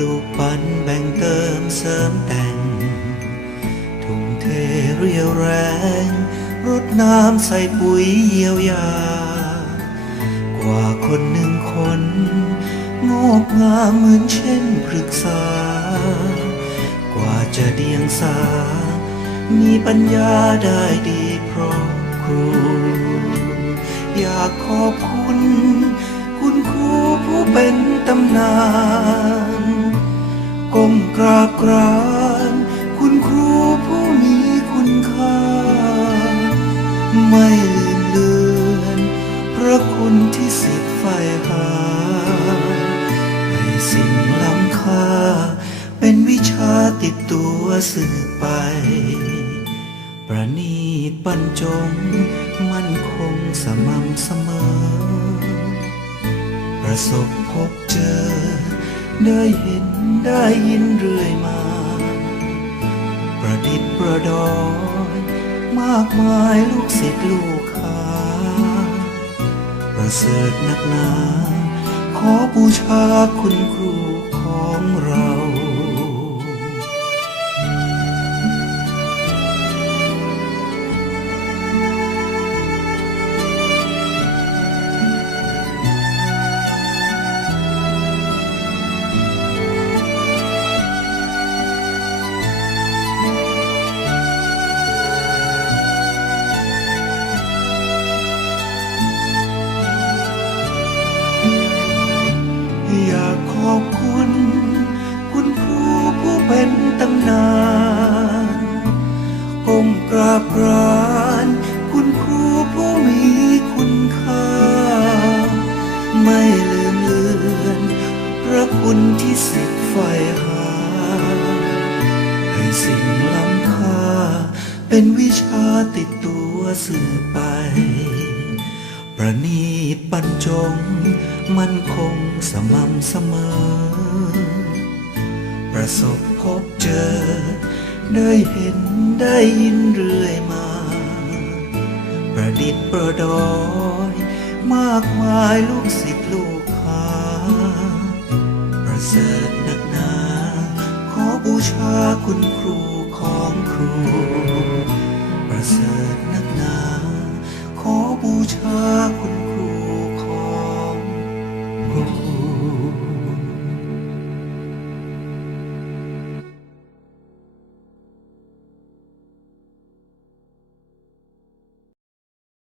ลูกปันแบ่งเติมเสริมแต่ง ทุ่มเทเรียวแรง รดน้ำใส่ปุ๋ยเยียวยา กว่าคนหนึ่งคน งอกงามเหมือนเช่นพฤกษา กว่าจะเดียงสา มีปัญญาได้ดีเพราะครู อยากขอบคุณ คุณครูผู้เป็นตำนาน บกรานคุณครูผู้มีคุณค่า ไม่ลืมเลือนพระคุณที่สิทธิ์ใฝ่หาให้สิ่งล้ำค่า เป็นวิชาติดตัวสืบไป ประนีตบรรจงมั่นคงสม่ำเสมอ ประสบพบเจอ ได้เห็นได้ยินเรื่อยมา ประดิษฐ์ประดอย มากมายลูกศิษย์ลูกหาประเสริฐนักหนา ขอบูชาคุณครูของเรา กรานคุณครูผู้มีคุณค่า ไม่ลืมเลือนพระคุณที่สิทธิ์ใฝ่หา ให้สิ่งล้ำค่า เป็นวิชาติดตัวสืบไป ประนีตบรรจง มั่นคงสม่ำเสมอ ประสบพบเจอ ได้เห็นได้ยินเรื่อยมา ประดิษฐ์ประดอย มากมายลูกศิษย์ลูกหาประเสริฐนักหนา ขอบูชาคุณครูของครู ประเสริฐนักหนา ขอบูชาคุณ